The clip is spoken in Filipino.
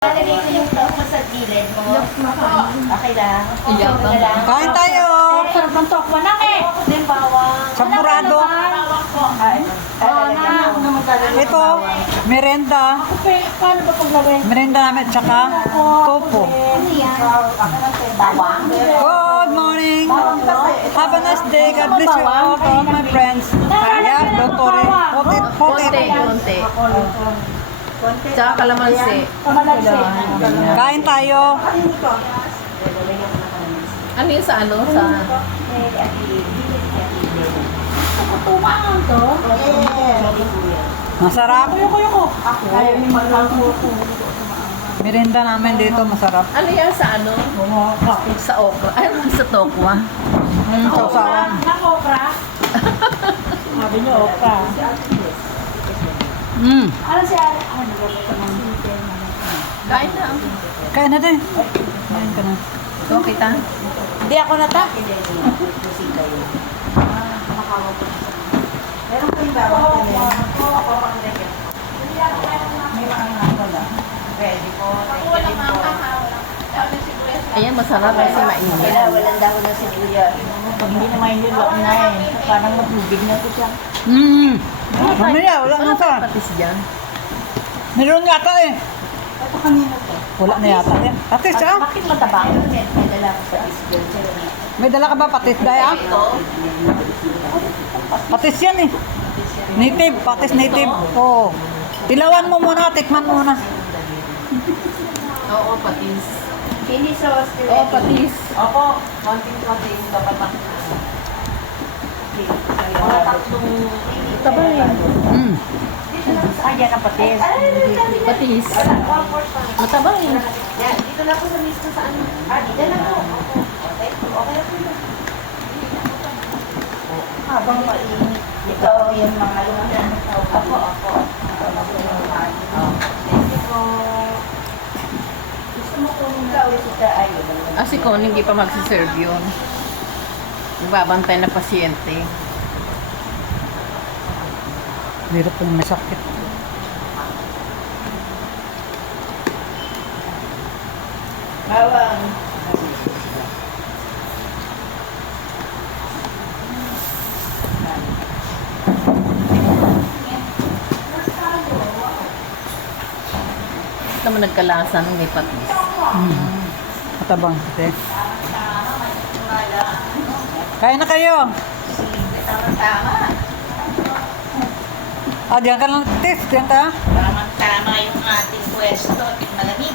Lalagay ko yung toko sa gilid mo. Okay lang. Kain tayo! Sarap ng tokwa na eh. Ako din bawang. Sampurado. Ito, merenda. Paano ba paglagay? Merenda namin, tsaka topo. Bawang. Good morning! Have a nice day. God bless you all, to all my friends. Yeah, don't worry. Put it. Tsaka kalamansi. Kain tayo. Ano yun sa ano? Sa... Tumaan to. Masarap. Ayoko. Ayaw ni Merenda namin dito, masarap. Ano yan sa ano? Sa okra. Ay, sa tokwa. Sausawan. Okra. Sabi niyo okra. Ano siya? Kain na. Kain na din. Kain ka na. Ito, kita. Hindi ako nata. Meron ko yung bawang ka rin. Ako pang lagyan. May mga wala. Pwede po. Ayan, masarap kasi mainit. Walang dahon ng sibuyas. Pag hindi na mainit, wala na eh. Parang maglubig na ito siya. Mamaya, wala nang sa. Patis dyan. Meron yata eh. Ito kanina po. Wala na yata yan. Patis ah. Bakit matabang? May dala ko sa isbel. May dala ka ba patis daya? Patis yan eh. Native, patis native. Oo. Tilawan mo muna, tikman mo muna. Oo, patis. Pini sauce. Oo, patis. Opo. Konting dapat na. Mga tatlong... Taba yan. Ayan ang patis. Patis. Mataba yan. Yan, dito na po sa mismo sa ano. Dito na po. Okay na po. Habang mainit. Ito yung mga lumayan. Ako. Thank you po. Gusto mo kung gawin kita ayun. Ah, si Connie hindi pa magsiserve yun. Nagbabantay na pasyente. Hirap po may sakit. Bawang. Naman nagkalasa ng may patis. Matabang patis. Kain na kayo. Tama. Ah, diyan ka lang patis. Diyan ka. Tama yung ating pwesto at malamig.